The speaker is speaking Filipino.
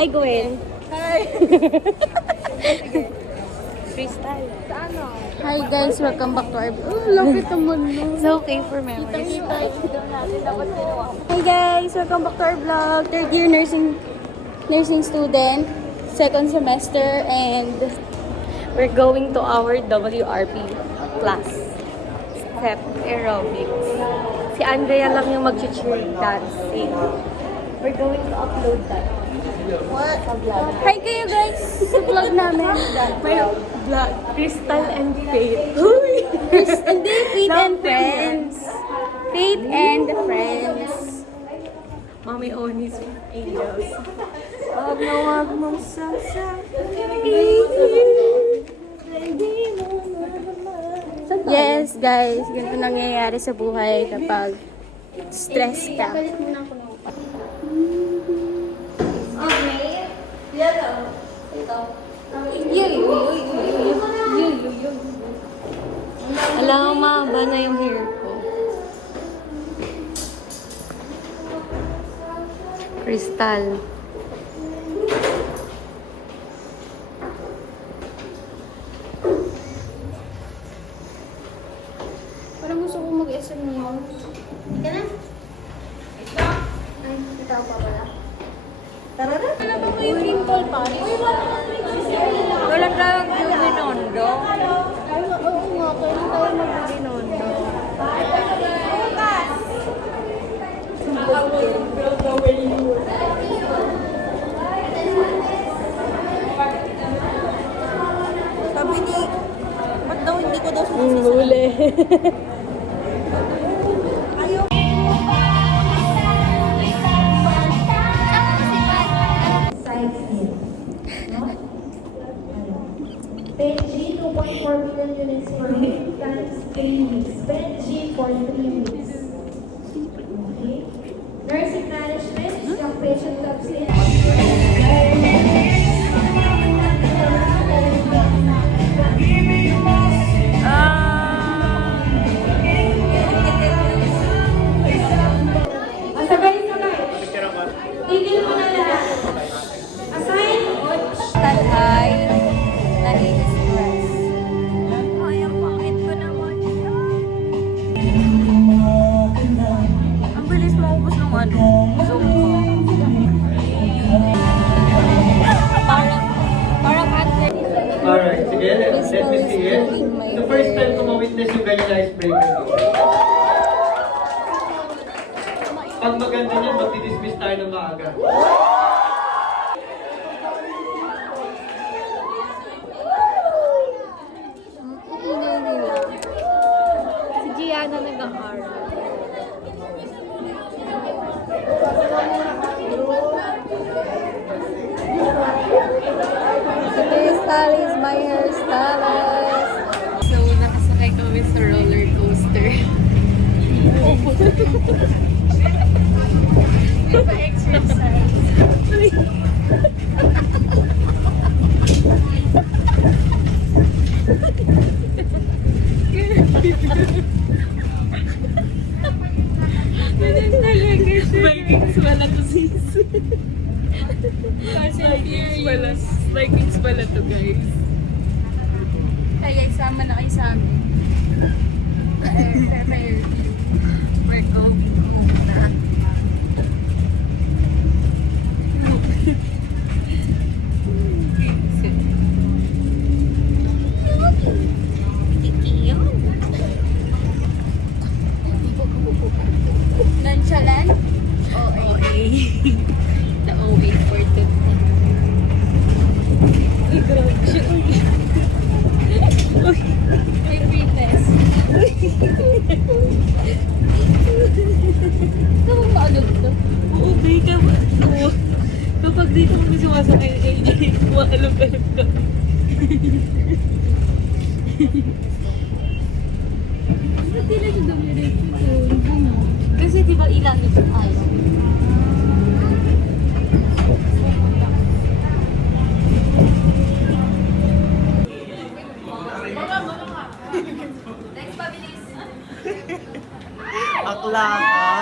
Hi, Gwen. Hi! Freestyle. Hi guys, welcome back to our... lapit naman no. It's okay for memories. Hi guys, welcome back to our vlog. Third year nursing student, second semester, and We're going to our WRP class. Step aerobics. Si Andrea lang yung mag-cheer dancing. We're going to upload that. what? Sa vlog. Hi kayo guys sa vlog namin. May vlog. Crystal and Faith. Hindi, Faith and Friends. Faith and Friends. Mami Onis Angels. Wag na wag mong sasabihin. Yes guys, ganito nangyayari sa buhay kapag stress ka. Alam mo, mahaba na yung hair ko. Crystal. Parang gusto ko mag-SM niyo. Hindi ka na? Ay, ikaw pa pala. Tara na. Wala ba po yung dimple pa? Wala tayong Luminondo. Ay, oo nga. Kailan tayo mag-Luminondo? Sabi ni, ba't daw hindi ko daw Huli. Page G, 2.4 million units per week times 3 weeks. Page G for 3 weeks. Okay. Nursing management, young patient comes in. Sabay-sabay. Tigil mo na lahat. Assign. Talhay na i-stress. Ay, ang pangit ko naman. Ang bilis maubos ng ano. Zoom ko. Parang under. Alright, sige. Let me see it. The first time ko ma-witness yung ganyan icebreaker ko. Pag maganda niyan, magdi-dismiss tayo ng maaga. Ingay nila. Si Gianna nag-aaral. Si Crystal is my hairstylist. So, nakasakay kami sa roller coaster. Ganun talaga siya. Vikings pala to sis. Vikings pala to guys. Kaya isama na kayo sa amin. Prepare you. We're going home na. Nonchalant? Okay. The OA for today. Uy, grabe siya. May pretest. Ito mo maagad to? Oo, beka ba? Oo. Kapag dito kami sumasakay, maalog-alog kami. Ba't di lang yung dumiretso ko? Kasi di ba ilan ito ayaw? Akla ka?